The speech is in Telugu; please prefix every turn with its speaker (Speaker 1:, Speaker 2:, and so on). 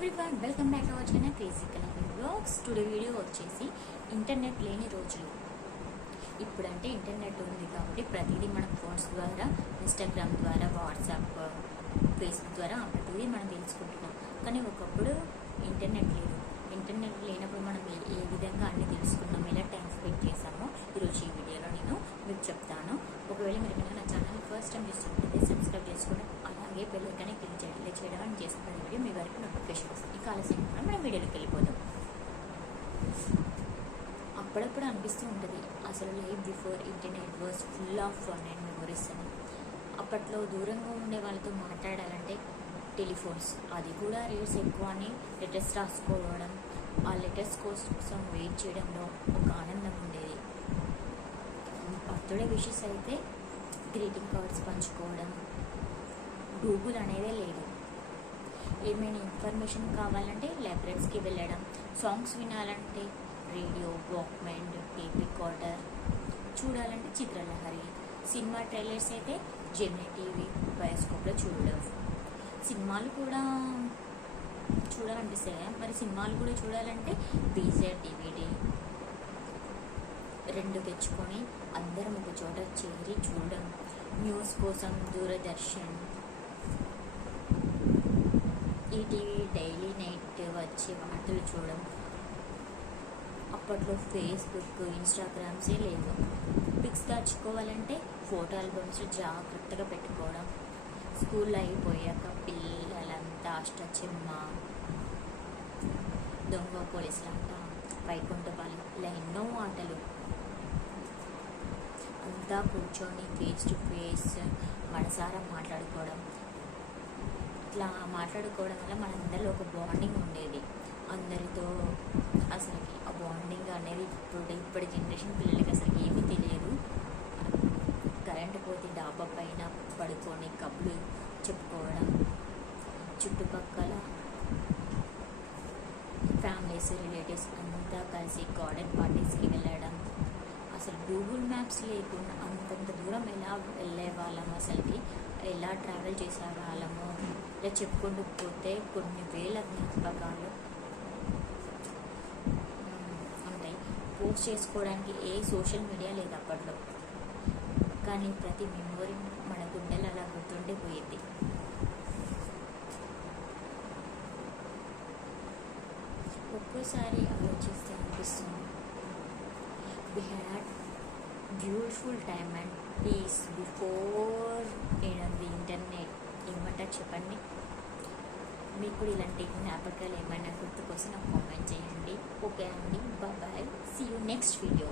Speaker 1: Everyone welcome back our channel crazy colour blogs today video వచ్చేసి ఇంటర్నెట్ లేని రోజులు. ఇప్పుడంటే ఇంటర్నెట్ ఉంది కాబట్టి ప్రతిదీ మన ఫోన్స్ ద్వారా ఇన్స్టాగ్రామ్ ద్వారా వాట్సాప్ ఫేస్బుక్ ద్వారా ప్రతిదీ మనం తెలుసుకుంటున్నాం. కానీ ఒకప్పుడు ఇంటర్నెట్ లేదు. ఇంటర్నెట్ లేనప్పుడు మనం ఏ- విధంగా అన్ని తెలుసుకున్నాం ఎలా టైం స్పెండ్ చేసామో ఈరోజు ఈ వీడియోలో నేను మీకు చెప్తాను. ఒకవేళ మీరు నా ఛానల్ ఫస్ట్ టైం చూస్తుంటే సబ్స్క్రైబ్ చేసుకోవడం అలాగే బెల్ ఐకాన్ని క్లిక్ చేయండి ఇలా చేయడం అని చేసుకున్న వీడియో మీ వరకు నోటిఫికేషన్ వస్తుంది. ఇక ఆలస్యం మనం వీడియోలోకి వెళ్ళిపోదాం. అప్పుడప్పుడు అనిపిస్తూ ఉంటుంది అసలు life before internet was full of fun and memories అని. అప్పట్లో దూరంగా ఉండే వాళ్ళతో మాట్లాడాలంటే టెలిఫోన్స్ అది కూడా రేట్స్ ఎక్కువ అని లెటర్స్ రాసుకోవడం ఆ లెటర్స్ కోసం వెయిట్ చేయడంలో ఒక ఆనందం ఉండేది. బర్త్డే విషెస్ అయితే గ్రీటింగ్ కార్డ్స్ పంచుకోవడం గూగుల్ అనేదే లేదు. ఏమైనా ఇన్ఫర్మేషన్ కావాలంటే లైబ్రరీస్కి వెళ్ళడం సాంగ్స్ వినాలంటే రేడియో బ్లాక్మెండ్ టేప్ రికార్డర్ చూడాలంటే చిత్రలహరి సినిమా ట్రైలర్స్ అయితే జెమిని టీవీ బయోస్కోప్లో చూడడం. సినిమాలు కూడా చూడాలనిపిస్తాయి మరి సినిమాలు కూడా చూడాలంటే బీజెడ్ డివిడి రెండు తెచ్చుకొని అందరం ఒక చోట చేరి చూడడం. న్యూస్ కోసం దూరదర్శన్ ఈటీవీ డైలీ నైట్ వచ్చే వార్తలు చూడడం. అప్పట్లో ఫేస్బుక్ ఇన్స్టాగ్రామ్సే లేవు పిక్స్ దాచుకోవాలంటే ఫోటో ఆల్బమ్స్ జాగ్రత్తగా పెట్టుకోవడం. స్కూల్లో అయిపోయాక పిల్లలంతా అష్టచెమ్మ దొంగ పోలీసులంట వైకుంఠపాలి ఇలా ఎన్నో ఆటలు. అంతా కూర్చొని ఫేస్ టు ఫేస్ మనసారా మాట్లాడుకోవడం. ఇట్లా మాట్లాడుకోవడం వల్ల మనందరిలో ఒక బాండింగ్ ఉండేది. అందరితో అసలుకి ఆ బాండింగ్ అనేది ఇప్పుడు ఇప్పటి జనరేషన్ పిల్లలకి అసలు ఏమీ తెలియదు. కరెంట్ పోతే డాబా పైన పడుకొని కబులు చెప్పుకోవడం చుట్టుపక్కల ఫ్యామిలీస్ రిలేటివ్స్ అంతా కలిసి గార్డెన్ పార్టీస్కి వెళ్ళడం గూగుల్ మ్యాప్స్ లేకుండా అంతంత దూరం ఎలా వెళ్ళే వాళ్ళము అసలుకి? ఎలా ట్రావెల్ చేసే వాళ్ళము? ఇలా చెప్పుకుంటూ పోతే కొన్ని వేల జ్ఞాపకాలు ఉంటాయి. పోస్ట్ చేసుకోవడానికి ఏ సోషల్ మీడియా లేదు అప్పట్లో. కానీ ప్రతి మెమోరీ మన గుండెలు అలా గుర్తుండిపోయింది ఒక్కోసారి ఆలోచిస్తే అనిపిస్తుంది. We had beautiful time and peace before the internet ఏమంటారు చెప్పండి? మీకు కూడా ఇలాంటి జ్ఞాపకాలు ఏమైనా గుర్తుకొస్తే నాకు కామెంట్ చేయండి. ఓకే అండి bye see you next video